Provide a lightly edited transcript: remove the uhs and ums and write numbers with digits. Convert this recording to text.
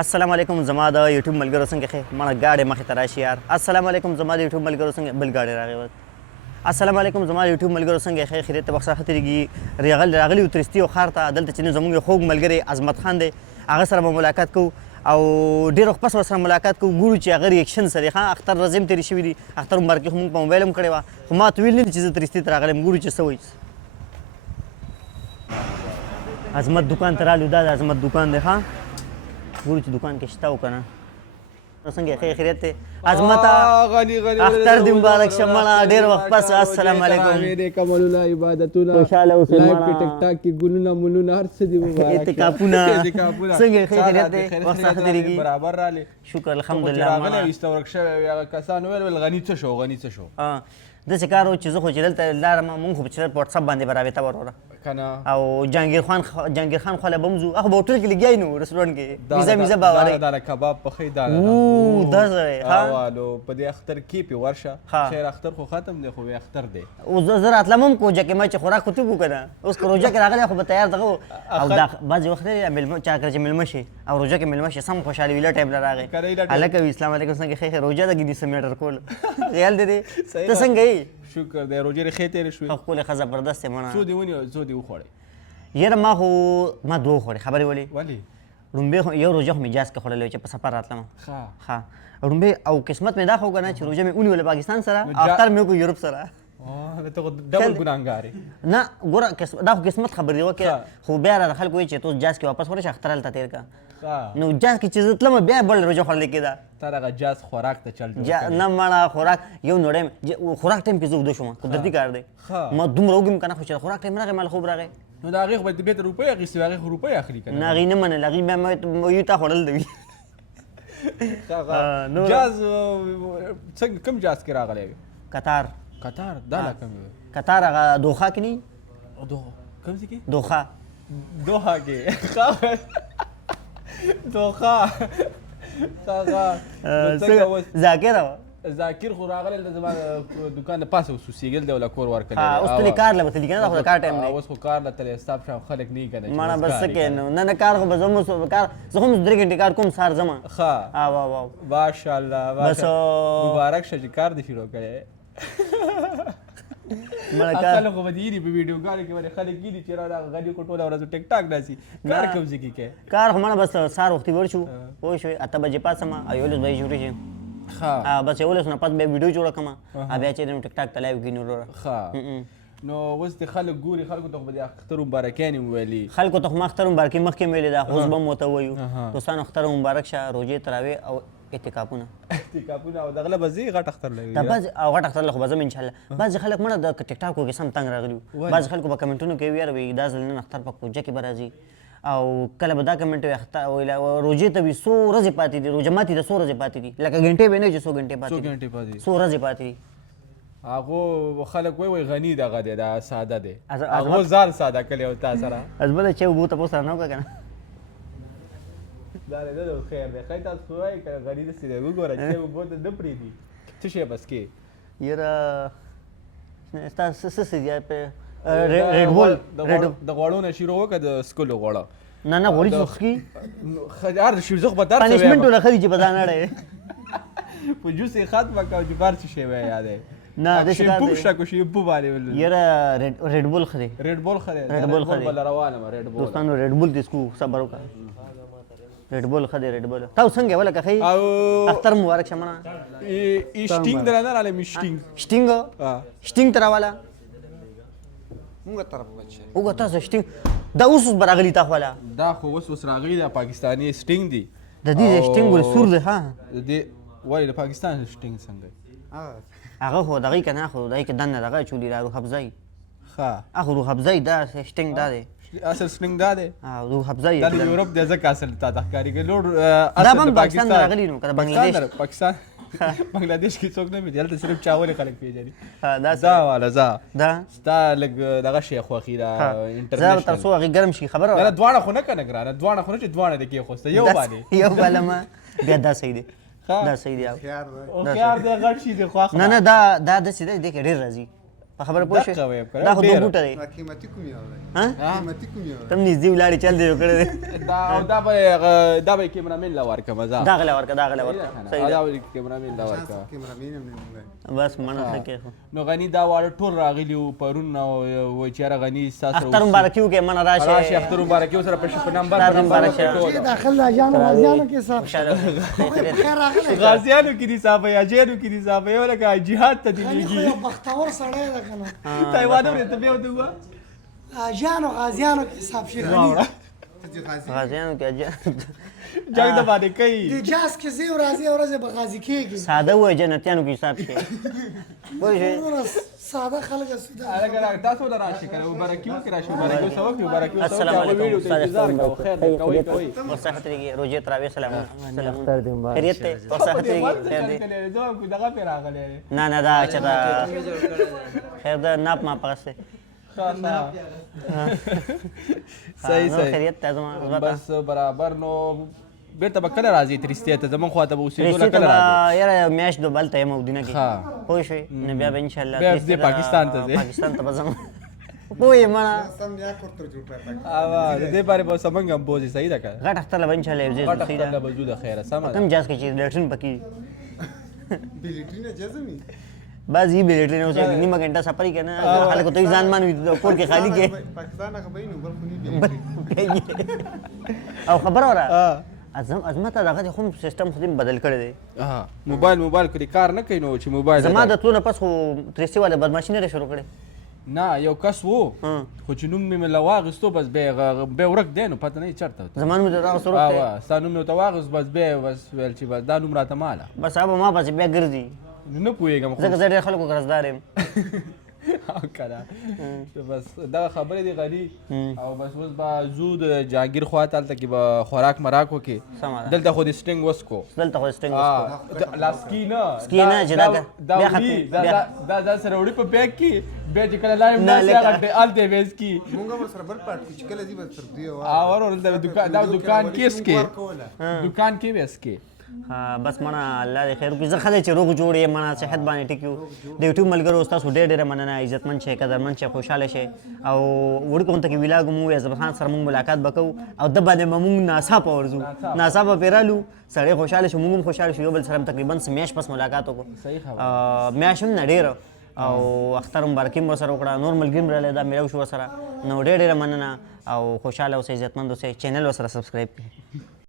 السلام علیکم زما د یوټیوب ملګرو څنګه ښه مړه ګاډې مخې ته راشي یار. السلام علیکم زما د یوټیوب ملګرو څنګه بل ګاډې راغی. السلام علیکم زما د یوټیوب ملګرو څنګه ښه خیریت ته وخت ښه تېرېږي. راغلي یو ترستي او ښار ته دلته چې زموږ یو خوږ ملګری عظمت خان دی هغه سره به ملاقات کوو او ډېر وخت پس ورسره ملاقات کوو ګورو چې هغه ریاکشن سره ښه اختر ورځې هم تېرې شوي دي. اختر مبارکي خو موږ په موبایل هم کړې وه خو ما ته ویل نه دي چې زه ترستي ته راغلی یم. ګورو چې څه وایي. عظمت دکان ته رالو دا د عظمت دکان دی ښه ګورو چې دکان کې شته او که نه څنګه ښه خیریت دی عظمته اختر دې مبارک شه مړه ډېر وخت پس. السلام علیکم کمالونه عبادتونه خوشحاله اوسئ لایف کې ټک ټاک کې ګلونه ملونه هر څه دې مبارک اعتکافونه څنګه ښه خیریت دی وخت ښه تېرېږي برابر رالی شکر الحمدلله راغلی ایستورک شوی هغه کسان ویل غني څه شو غني څه شو داسې کار و چې زه خو چې دلته لاړم مونږ خو په چرت په وټساپ باندې به رابطه وروره کنه او جهانګیر خان خواله به هم ځو هغه به هوټل کې لګیا نو رسټورانټ کې میزه میزه به وارئ دا کباب پخې دا دا ځای والو په دې اختر کې پې ورشه خیر اختر خو ختم دی خو اختر دی اوس زه راتلم هم کوجه کې ما چې خوراک خو توکو که نه اوس که روژه کې راغلی خو به تیار دغه او دا بعضې وخت دی چا کله چې مېلمه شي او روژه کې مېلمه شي سم خوشحالي وي له ټایم له راغی هلکه وي اسلام علیکم څنګه ښه روژه ده ګیدي څه میټر کول خیال دی دی ته څنګه یې شکر دی روژې ښې تېرې شوې ښکلې ښه زبردست دی مړه څو دې ونیو څو دې وخوړې یاره ما خو ما دوه وخوړې خبرې ولې لومبۍ خو یو روژه خو مې جاز کې خوړلی چې په سفر راتلم ښه لومبۍ او قسمت مې دا خو که نه چې روژه مې ونیوله پاکستان سره اختر مې وکړو یورپ سره ته خو ډبل ګناهګار یې نه ګوره دا خو قسمت خبرې دی وکړه خو بیا راته خلک وایي چې تو جاز کې واپس ورشه اختر هلته تېر کړه نو جاز کې چې زه تلم بیا بل روژه خوړلی کېده تا دغه جاز خوراک ته چل نه مړه خوراک یو نړی خوراک ټایم کې زه اوده شوم قدرتي کار دی ما دومره وږم که نه خو چې خوراک ټایم راغی مال خوب راغی نو د هغې خو به بېرته روپۍ اخیستې وې هغې خو روپۍ اخلي که نه هغې نه منل هغې بیا وي تا خوړل دی جاز څنګه کوم جاز کې راغلی وي قطار دا لا کوم وي قطار هغه دوخه کې نه کوم ځای کې دوخه کې دوخه ذاکر خو راغلی د زما دکان د پاسه اوس اوسېږل دی ولا کور ورکړی اوس تلې کار له به تلي که نه دا خو د کار ټایم دی اوس خو کار له تلې ستا په شان خلک نه وي که نه مړه بس څه کوې نو نه کار خو به زه هم کار زه هم 3 ګنټې کار کوم سهار ځمه ښه ماشاءالله بس مبارک شه چې کار دې شروع کړی خلک خو به دې یېري په ویډیوګانو کې باندې خلک یېري چې را غني خو ټوله ورځ ټیک ټاک داسې کار کوم ځای کې کوې کار خو مړه بس سهار وختي ورشو پوه شوې 8 بجې پاڅم او 11 بجې شروع شي بس 11 نه پس بیا ویډیو جوړه کړم بیا چې ټیک ټاک ته لایو کړي نو ښه نو اوس دې خلک ګوري خلکو ته خو به د اختر مبارکیانې وویلي خلکو ته خو ما اختر مبارکي مخکې مې ویلې ده خو اوس به هم ورته ووایو دوستانو اختر مبارک شه روژې تراویح او اعتکافونه او دغله به ځې غټ اختر لري او غټ اختر له خو به ځم انشاءالله بعضې خلک مړه د ټیک ټاکو کې سم تنګ راغلي وو بعضې خلکو به کمنټونو کې ویاره وي دا ځل نن اختر په کوجه کې به راځي او کله به دا کمنټ وي روژې ته وي څو ورځې پاتې دي روژه ماتې ده څو ورځې پاتې دي لکه ګنټې به نه چې څو ګنټې پاتې څو ورځې پاتې دي هغو خلک وایي غني دغه دی دا ساده دی هغو ځان ساده کړی و تا سره ازبله چې اوبو تپوس رانه وکړه که نه دا دی دا خیر دی ښایي تاسو وایي که غني داسې دی وګوره چې اوبو ته نه پرېږدي څه شی بس کې یاره ستا څه دي ریډبول د غوړو نه شروع وکړه د سکلو غوړه نه غوړي څه څښي هر شي زه خو به درس پنشمنټونه ښه دي چې په ځان اړی په جوس یې ختمه کړه چې بار څه شی وی یادی نه داسې کار دی شیمپو شیمپو باندې یاره ریډبول ښه دی ریډبول ښه دی ریډبول بله روانه وه ریډبول دوستانو ریډبول دې څکو صبر وکړه ریډبول ښه دی ریډبول تا څنګه ولکه ښه اختر مبارک شه مړه شټینګ درانه رالی شټینګ ته راواله وګه تاسو شټینګ دا اوس به راغلي تا خواله دا خو اوس راغلي دا پاکستاني سټینګ دی د دې شټینګ ولې سور دی ښه د دې وایي د پاکستان شټینګ څنګه هغه خو دغې که نه خو دغې کې دننه دغه اچولي دا روح افزایي ښه روح افزایي دا شټینګ دا دی اصل سټینګ دا دی روح افزایي دا د یورپ دی ځکه اصل تا ته ښکارېږي دا به هم پاکستان نه راغلي نو که د بنګلادیش پاکستان بنګلادیش کې څوک نه پېژني هلته صرف چاولې خلک پېژني دا واله دا ستا لږ دغه شی خوښي دا انټرنیشنل تر څو هغې ګرم شي خبره نه دواړه خو نه که نه ګرانه دواړه خو نه چې دواړه دې کېښوسته یو باندې یو بالما بیا دا صحیح دی دا صحیح دی هوښیار دی غټ شي دی خواښ نه دا داسې دی دې کې ډېر راځي په خبره پوه شوې دا خو 2 بوټه دی قیمتي کوم یو دی ها قیمتي کوم یو تم نږدې ولاړې چل دی کړی دی دا به کیمرامین لا ورکه مزه داغله ورکه صحیح دا به کیمرامین لا ورکه کیمرامین هم نه بس منه کې خو نو غنی دا واړه ټول راغلی وو پرون نو و چې را غنی ساس اختر مبارک یو کې من راشه راشه اختر مبارک یو سره په نمبر داخل راجان غازیانو کې صاحب غازیانو کې دي صاحب یا جیرو کې دي صاحب یو لکه جهاد ته دی یو بختور سړی ده کنه تایوان ورته به ودوه اجانو غازیانو کې حساب شي غازیانو کې جنگ د باندې کوي د جاس کې زی ورځي ورځي به غازی کېږي ساده وای جنتیانو کې حساب شي وای شي ساده خلک سودا اگر تاسو دراشي کړو مبارکیو کې راشي مبارکیو سبق مبارکیو سبق السلام علیکم انتظار کوو خیر دی کوي وصحت لري روزه تراوی سلام خیریت ته وصحت لري خیر دی دغه پیر راغلی نه دا چې دا خیر دا ناپ ما پاسه صحیح خیریت ته زما بس برابر نو بیرته به کله راځي ترستیا ته زمون خواته به اوسېدو کله کله راځي یاره میاش دو بل ته مودینه کې پوه شئ نو بیا به ان شاء الله بیا پاکستان ته ځي پاکستان ته بزم پوه ما سم یا کوتر جوړ کړه اوا دې باره به سمنګ هم بوزي صحیح ده که غټ اختر به ان شاء الله یو ځای صحیح ده بجو ده خیره سم کم جاس کې چې لیټرین پکې بیلیټرینه جزمي بعض یې بیلیټرین اوسه نیمه غنټه سفر یې کنه خلکو ته ځان مان وي کور کې خالی کې پاکستان هغه به نو بل خو نه او خبر اورا ازمت دغه خو سیستم خودم بدل کړی دی موبایل کړي کار نه کوي نو چې موبایل زما د تلو نه پس خو ترسي والا بدمعشي نه شروع کړي نه یو کس وو خو چې نوم مې لواغستو بس به ورک دی نو پته نه چرته زمان مې دا سره وکړه ستا نوم مې ورته واغست بس ویل چې بس دا نوم راته ماله بس هغه ما پسې بیا ګرځي نه پوهېږم ځکه زه ډېر خلکو قرضدار یم کنه بس دا خبرې دی غني او بس اوس به ځو د جهانګیر خواته هلته کې به خوراک مراک وکړې دلته خو د سټینګ وسکو دلته خو سټینګ لا سکي نه چې دا سره وړي په بیگ کې بیا چې کله لایم نه هغه هلته ویس کې مونږ هم سره بل پټ چې کله دی به تر دی دکان کې ویس کې بس منه الله دې خیر وکړي زه ښه دی چې روغ جوړ یې منه صحت باندې ټیک یو د یوټیوب ملګرو ستاسو ډېره مننه عزتمن شئ قدرمن شئ خوشحاله شئ او وړکو ته کې ولاګ مو اعظم خان سره مونږ ملاقات به کوو او د باندې به مونږ ناڅاپه ورځو ناڅاپه پرې رالو سړی خوشحاله شو مونږ هم خوشحاله شو یو بل سره هم تقریبا میاشت پس ملاقات وکړو میاشت هم نه ډېره او اختر مبارکي مو سره وکړه نور ملګري مې راغلی دا میلاو شو سره نو ډېره مننه او خوشحاله اوسئ عزتمند اوسئ چینل ورسره سبسکرایب کړئ